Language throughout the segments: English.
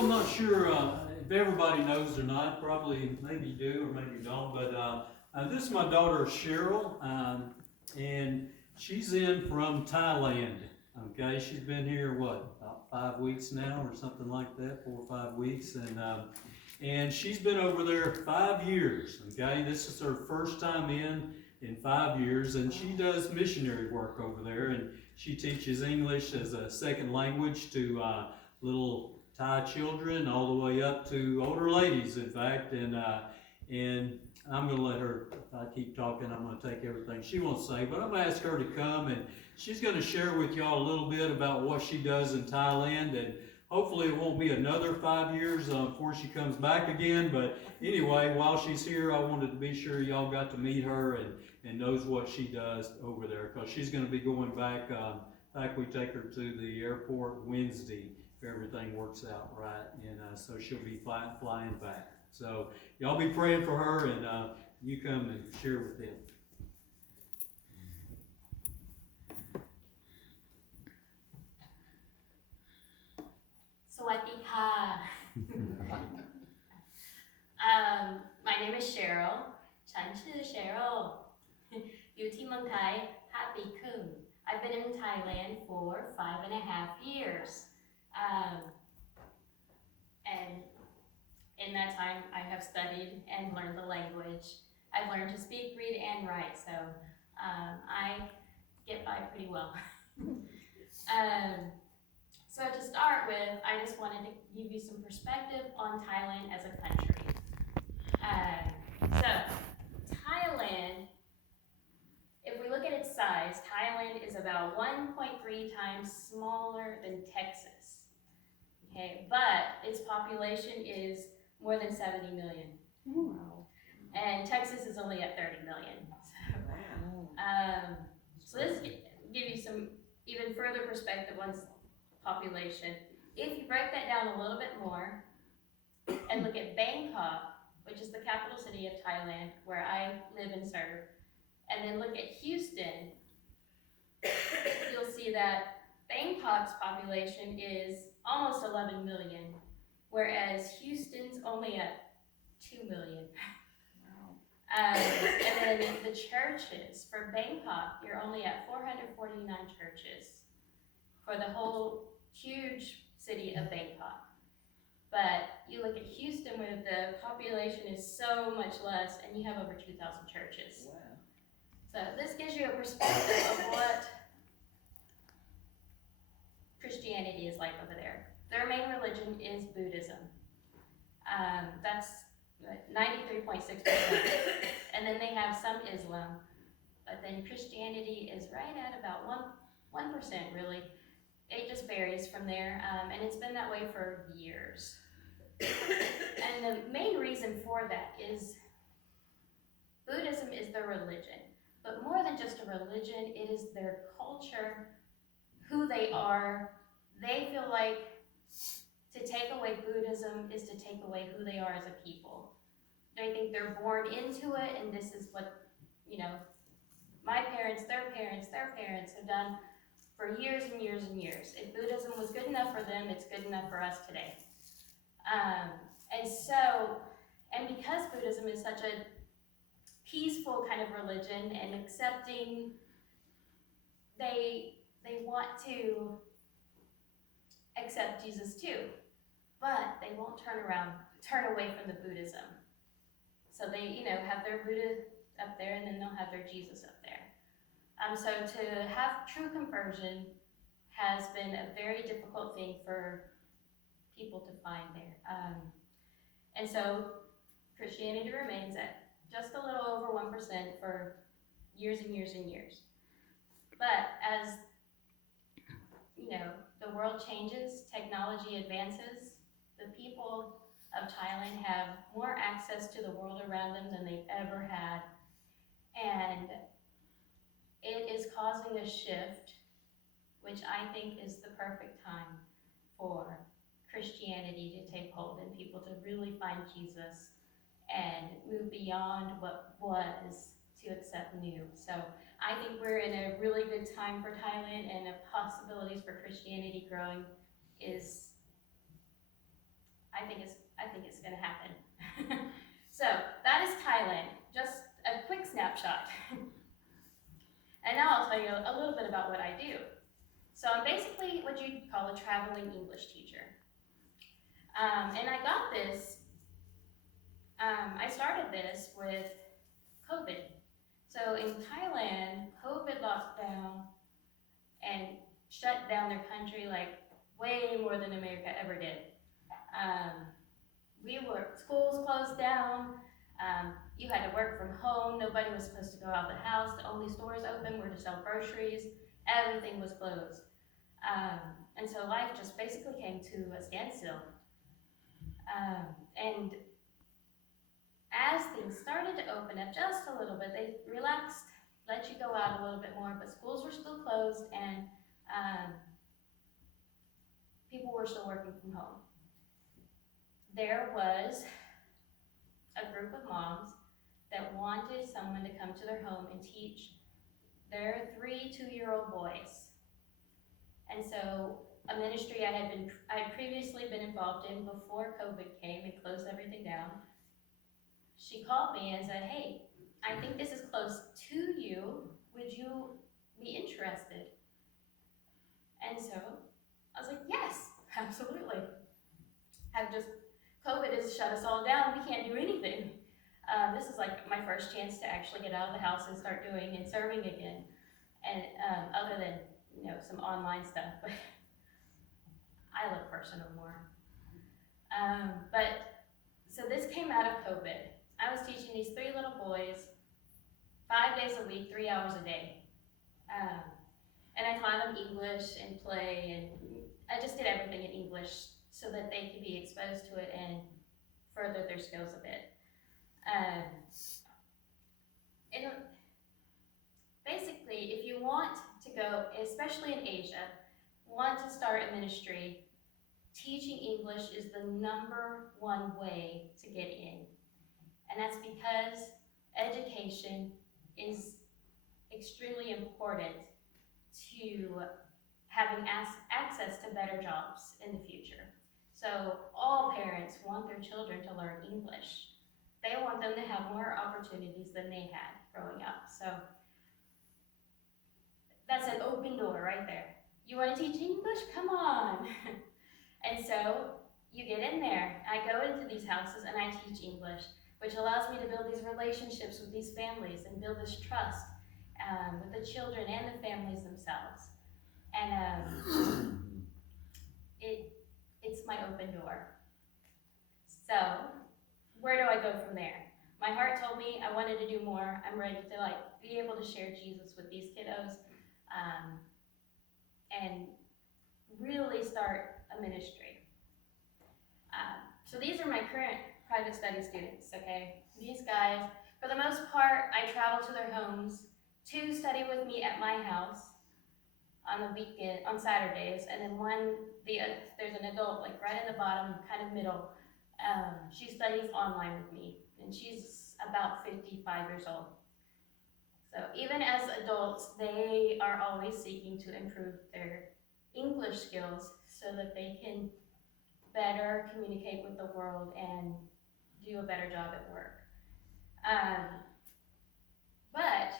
I'm not sure if everybody knows or not. Probably, maybe you do or maybe you don't. But this is my daughter Cheryl, and she's in from Thailand. Okay, she's been here about 5 weeks now, or something like that, 4 or 5 weeks, and she's been over there 5 years. Okay, this is her first time in 5 years, and she does missionary work over there, and she teaches English as a second language to little Thai children, all the way up to older ladies, in fact. And I'm going to let her, if I keep talking, I'm going to take everything she wants to say. But I'm going to ask her to come, and she's going to share with y'all a little bit about what she does in Thailand. And hopefully it won't be another 5 years before she comes back again. But anyway, while she's here, I wanted to be sure y'all got to meet her and knows what she does over there, because she's going to be going back. In fact, we take her to the airport Wednesday, if everything works out right, and so she'll be flying back. So y'all be praying for her, and you come and share with them. สวัสดีค่ะ My name is Cheryl ฉันชื่อ Cheryl อยู่ที่เมืองไทย5 ปีครึ่ง I've been in Thailand for 5.5 years. And in that time, I have studied and learned the language. I've learned to speak, read, and write, so I get by pretty well. So to start with, I just wanted to give you some perspective on Thailand as a country. So Thailand, if we look at its size, Thailand is about 1.3 times smaller than Texas. Okay, but its population is more than 70 million. Wow. And Texas is only at 30 million. So this give you some even further perspective on population. If you break that down a little bit more and look at Bangkok, which is the capital city of Thailand, where I live and serve, and then look at Houston, you'll see that Bangkok's population is almost 11 million, whereas Houston's only at 2 million. Wow. And then the churches, for Bangkok, you're only at 449 churches for the whole huge city of Bangkok. But you look at Houston, where the population is so much less, and you have over 2,000 churches. Wow. So this gives you a perspective of what Christianity is like over there. Their main religion is Buddhism. That's 93.6%. And then they have some Islam. But then Christianity is right at about 1%, really. It just varies from there. And it's been that way for years. And the main reason for that is Buddhism is their religion. But more than just a religion, it is their culture, who they are. They feel like to take away Buddhism is to take away who they are as a people. They think they're born into it, and this is what, my parents, their parents have done for years and years and years. If Buddhism was good enough for them, it's good enough for us today. And because Buddhism is such a peaceful kind of religion and accepting, they want to accept Jesus too, but they won't turn away from the Buddhism. So they, have their Buddha up there, and then they'll have their Jesus up there. So to have true conversion has been a very difficult thing for people to find there. And so Christianity remains at just a little over 1% for years and years and years. But as the world changes, technology advances, the people of Thailand have more access to the world around them than they've ever had. And it is causing a shift, which I think is the perfect time for Christianity to take hold and people to really find Jesus and move beyond what was to accept new. So I think we're in a really good time for Thailand, and the possibilities for Christianity growing is I think it's gonna happen. So that is Thailand, just a quick snapshot. And now I'll tell you a little bit about what I do. So I'm basically what you'd call a traveling English teacher. And I got this, I started this with COVID. So in Thailand, COVID locked down and shut down their country like way more than America ever did. Schools closed down, you had to work from home, nobody was supposed to go out the house, the only stores open were to sell groceries, everything was closed. And so life just basically came to a standstill. And as things started to open up just a little bit, they relaxed, let you go out a little bit more, but schools were still closed and people were still working from home. There was a group of moms that wanted someone to come to their home and teach their 3 2-year-old boys. And so a ministry I had previously been involved in before COVID came and closed everything down. She called me and said, "Hey, I think this is close to you. Would you be interested?" And so I was like, "Yes, absolutely." COVID has shut us all down. We can't do anything. This is like my first chance to actually get out of the house and start doing and serving again. And other than, some online stuff, but I look personal more. So this came out of COVID. I was teaching these 3 little boys 5 days a week, 3 hours a day. And I taught them English and play, and I just did everything in English so that they could be exposed to it and further their skills a bit. And basically, if you want to go, especially in Asia, want to start a ministry, teaching English is the #1 way to get in. And that's because education is extremely important to having access to better jobs in the future. So all parents want their children to learn English. They want them to have more opportunities than they had growing up. So that's an open door right there. You want to teach English? Come on. And so you get in there. I go into these houses and I teach English, which allows me to build these relationships with these families and build this trust with the children and the families themselves. And it's my open door. So where do I go from there? My heart told me I wanted to do more. I'm ready to be able to share Jesus with these kiddos and really start a ministry. So these are my current private study students, okay? These guys, for the most part, I travel to their homes to study with me at my house on the weekend, on Saturdays, and then there's an adult, right at the bottom, kind of middle. She studies online with me, and she's about 55 years old. So even as adults, they are always seeking to improve their English skills so that they can better communicate with the world and do a better job at work. But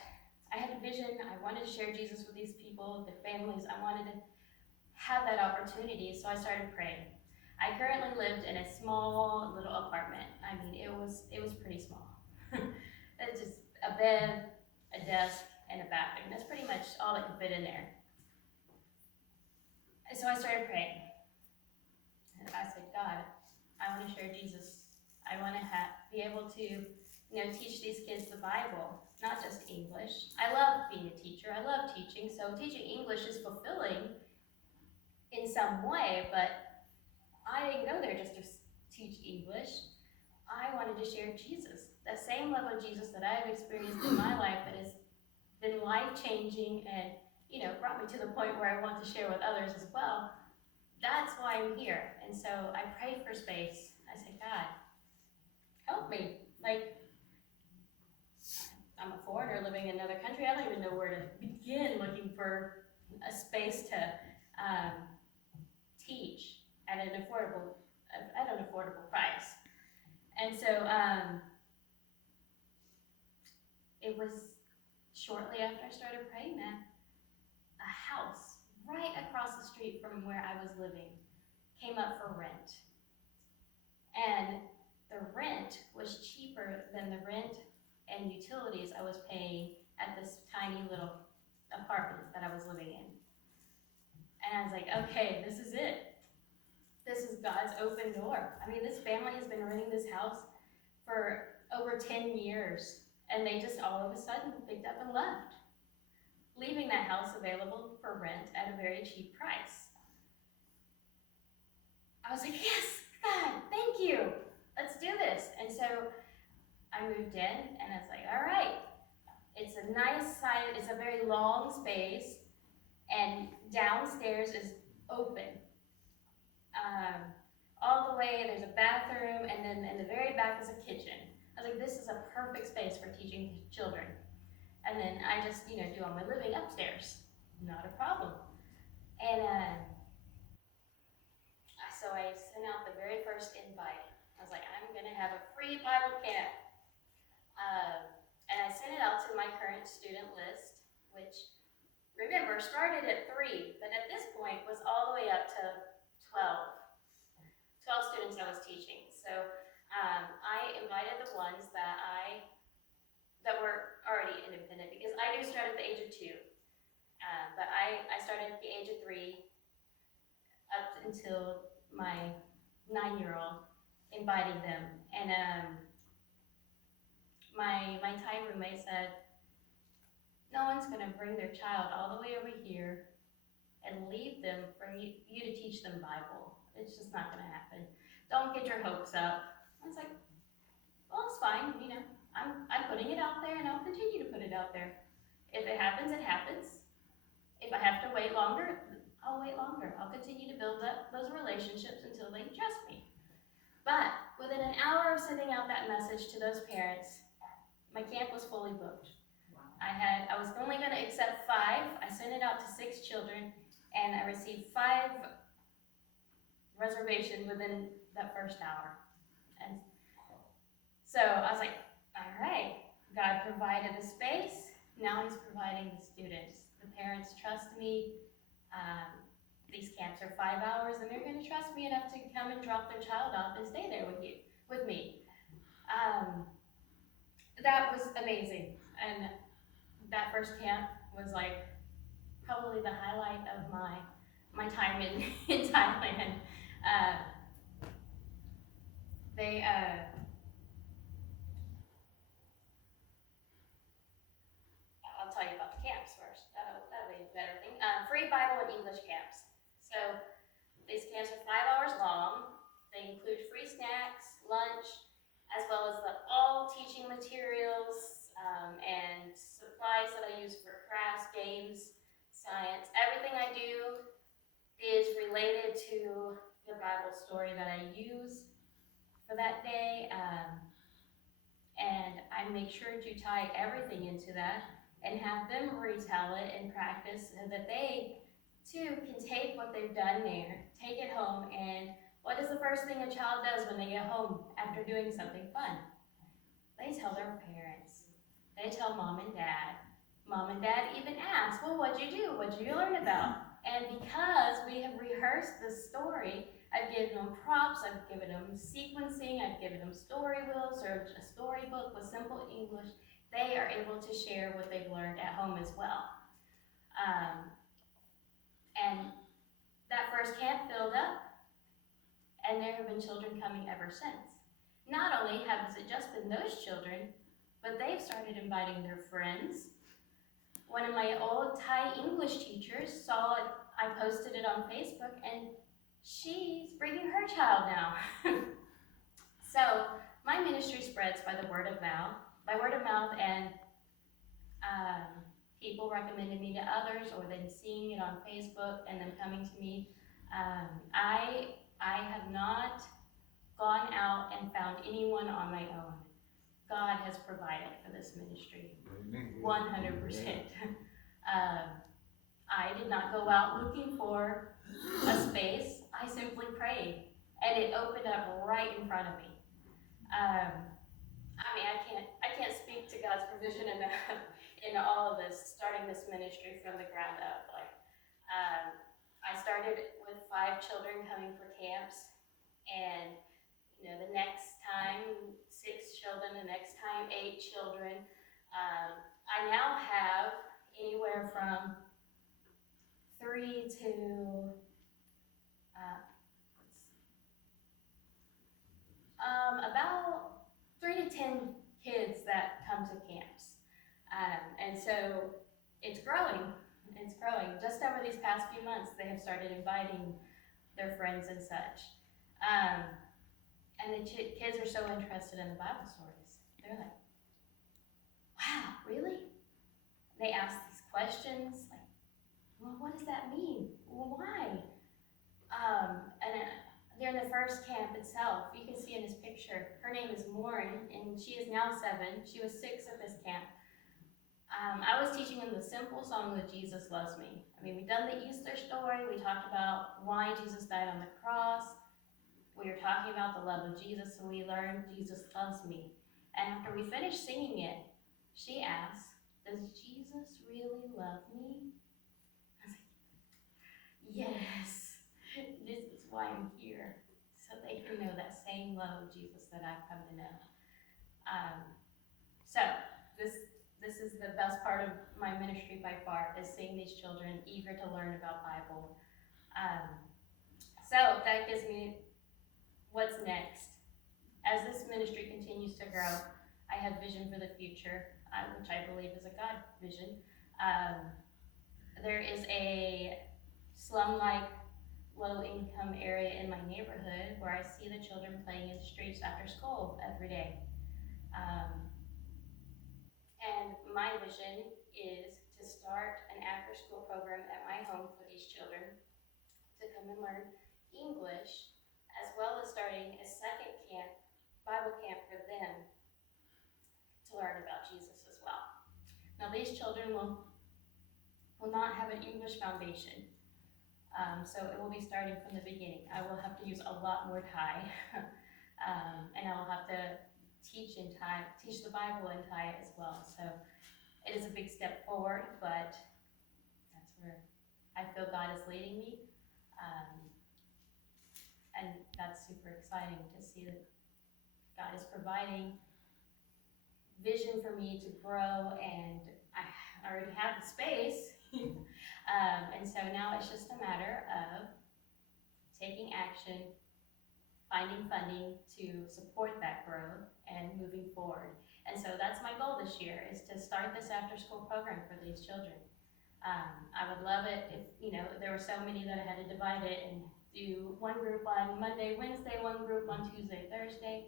I had a vision. I wanted to share Jesus with these people, their families. I wanted to have that opportunity, so I started praying. I currently lived in a small little apartment. I mean, it was pretty small. It's just a bed, a desk, and a bathroom. That's pretty much all that could fit in there. And so I started praying. And I said, "God, I want to share Jesus. I want to be able to, teach these kids the Bible, not just English. I love being a teacher. I love teaching. So teaching English is fulfilling in some way, but I didn't go there just to teach English. I wanted to share Jesus, the same love of Jesus that I've experienced in my life that has been life-changing and, brought me to the point where I want to share with others as well. That's why I'm here." And so I prayed for space. I said, "God, help me. I'm a foreigner living in another country. I don't even know where to begin looking for a space to teach at an affordable affordable price. And so, it was shortly after I started praying that a house right across the street from where I was living came up for rent. And the rent was cheaper than the rent and utilities I was paying at this tiny little apartment that I was living in. And I was like, okay, this is it. This is God's open door. I mean, this family has been renting this house for over 10 years, and they just all of a sudden picked up and left, leaving that house available for rent at a very cheap price. I was like, yes, God, thank you. Let's do this. And so I moved in, and I was like, all right, it's a nice size, it's a very long space, and downstairs is open. All the way, there's a bathroom, and then in the very back is a kitchen. I was like, this is a perfect space for teaching children. And then I just, do all my living upstairs. Not a problem. And so I sent out the very first invite. I was like, I'm going to have a free Bible camp. And I sent it out to my current student list, which, remember, started at 3, but at this point was all the way up to 12 students I was teaching. So I invited the ones that were already independent, because I do start at the age of 2. But I started at the age of 3 up until my 9-year-old, inviting them. And my Thai roommate said, no one's going to bring their child all the way over here and leave them for you to teach them Bible. It's just not going to happen. Don't get your hopes up. I was like, well, it's fine. I'm putting it out there, and I'll continue to put it out there. If it happens, it happens. If I have to wait longer, I'll wait longer. I'll continue to build up those relationships until they trust me. But within an hour of sending out that message to those parents, my camp was fully booked. Wow. I was only going to accept 5. I sent it out to 6 children, and I received 5 reservations within that first hour. And so I was like, all right, God provided the space, now He's providing the students. The parents trust me. These camps are 5 hours, and they're going to trust me enough to come and drop their child off and stay there with me. That was amazing, and that first camp was like probably the highlight of my time in Thailand. I'll tell you about the camps first. That'll be a better thing. Free Bible and English camps. So these camps are 5 hours long. They include free snacks, lunch, as well as all teaching materials and supplies that I use for crafts, games, science. Everything I do is related to the Bible story that I use for that day, and I make sure to tie everything into that and have them retell it and practice, so that they too can take what they've done there, take it home, and what is the first thing a child does when they get home after doing something fun? They tell their parents. They tell mom and dad. Mom and dad even ask, well, what'd you do? What'd you learn about? And because we have rehearsed the story, I've given them props, I've given them sequencing, I've given them story wheels or a storybook with simple English. They are able to share what they've learned at home as well. And that first camp filled up, and there have been children coming ever since. Not only has it just been those children, but they've started inviting their friends. One of my old Thai English teachers saw it, I posted it on Facebook, and she's bringing her child now. So my ministry spreads by word of mouth, and people recommending me to others, or then seeing it on Facebook and them coming to me. I have not gone out and found anyone on my own. God has provided for this ministry, 100%. I did not go out looking for a space. I simply prayed and it opened up right in front of me. I mean, I can't speak to God's provision enough in all of this, starting this ministry from the ground up. Like, I started with 5 children coming for camps, and the next time 6 children, the next time 8 children. I now have anywhere from 3 to about 3 to 10 kids that come to camps. And so it's growing. It's growing. Just over these past few months, they have started inviting their friends and such. And the kids are so interested in the Bible stories. They're like, wow, really? They ask these questions, like, well, what does that mean? Well, why? And during the first camp itself, you can see in this picture, her name is Lauren, and she is now 7. She was 6 at this camp. I was teaching them the simple song that Jesus loves me. I mean, we've done the Easter story. We talked about why Jesus died on the cross. We were talking about the love of Jesus, so we learned Jesus loves me. And after we finished singing it, she asked, does Jesus really love me? I was like, yes, this is why I'm here, so they can know that same love of Jesus that I've come to know. So this is the best part of my ministry by far, is seeing these children eager to learn about Bible. So that gives me what's next. As this ministry continues to grow, I have vision for the future, which I believe is a God vision. There is a slum-like, low-income area in my neighborhood where I see the children playing in the streets after school every day. And my vision is to start an after-school program at my home for these children to come and learn English, as well as starting a second camp, Bible camp for them to learn about Jesus as well. Now these children will not have an English foundation, so it will be starting from the beginning. I will have to use a lot more Thai, and I will have to teach in Thai, teach the Bible in Thai as well. So it is a big step forward, but that's where I feel God is leading me. And that's super exciting to see that God is providing vision for me to grow, and I already have the space. And so now it's just a matter of taking action, finding funding to support that growth, and moving forward. And so that's my goal this year, is to start this after-school program for these children. I would love it if, there were so many that I had to divide it and do one group on Monday, Wednesday, one group on Tuesday, Thursday.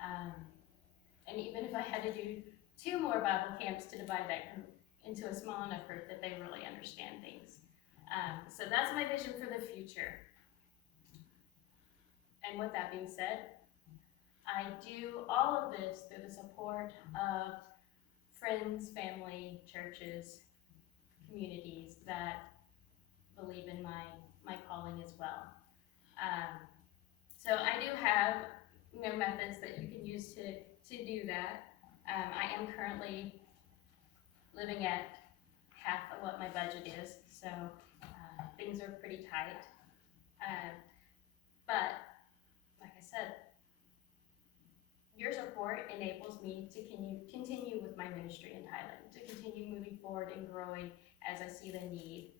And even if I had to do 2 more Bible camps to divide that group into a small enough group that they really understand things. So that's my vision for the future. And with that being said, I do all of this through the support of friends, family, churches, communities that believe in my calling as well. So I do have methods that you can use to do that. I am currently living at half of what my budget is, so things are pretty tight. But like I said, your support enables me to continue with my ministry in Thailand, to continue moving forward and growing as I see the need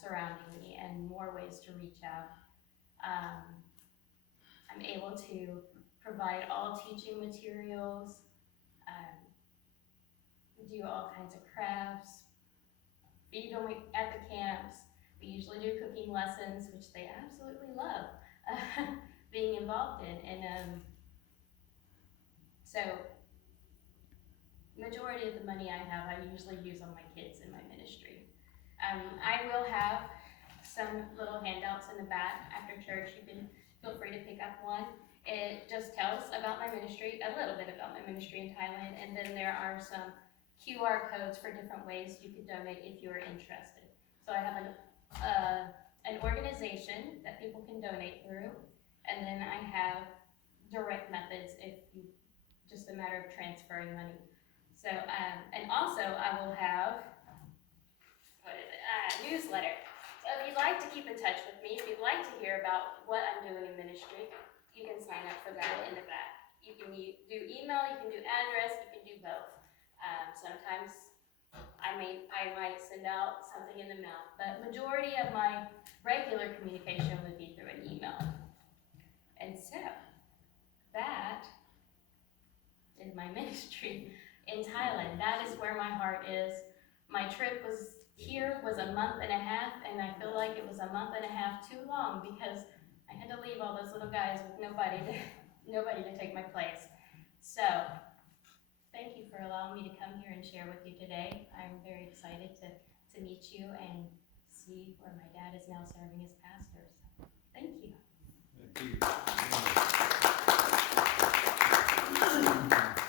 surrounding me and more ways to reach out. I'm able to provide all teaching materials, do all kinds of crafts, feed them at the camps. We usually do cooking lessons, which they absolutely love being involved in. And so majority of the money I have, I usually use on my kids in my ministry. I will have some little handouts in the back after church. You can feel free to pick up one. It just tells about my ministry, a little bit about my ministry in Thailand, and then there are some QR codes for different ways you could donate if you are interested. So I have an organization that people can donate through, And then I have direct methods if you, just a matter of transferring money. So, and also I will have, what is it, newsletter. So if you'd like to keep in touch with me, if you'd like to hear about what I'm doing in ministry, you can sign up for that in the back. You can do email, you can do address, you can do both. Sometimes I might send out something in the mail, but majority of my regular communication would be through an email. And so, that is my ministry in Thailand. That is where my heart is. My trip was a month and a half, and I feel like it was a month and a half too long because I had to leave all those little guys with nobody to take my place. So, thank you for allowing me to come here and share with you today. I'm very excited to meet you and see where my dad is now serving as pastor. So, thank you. Thank you.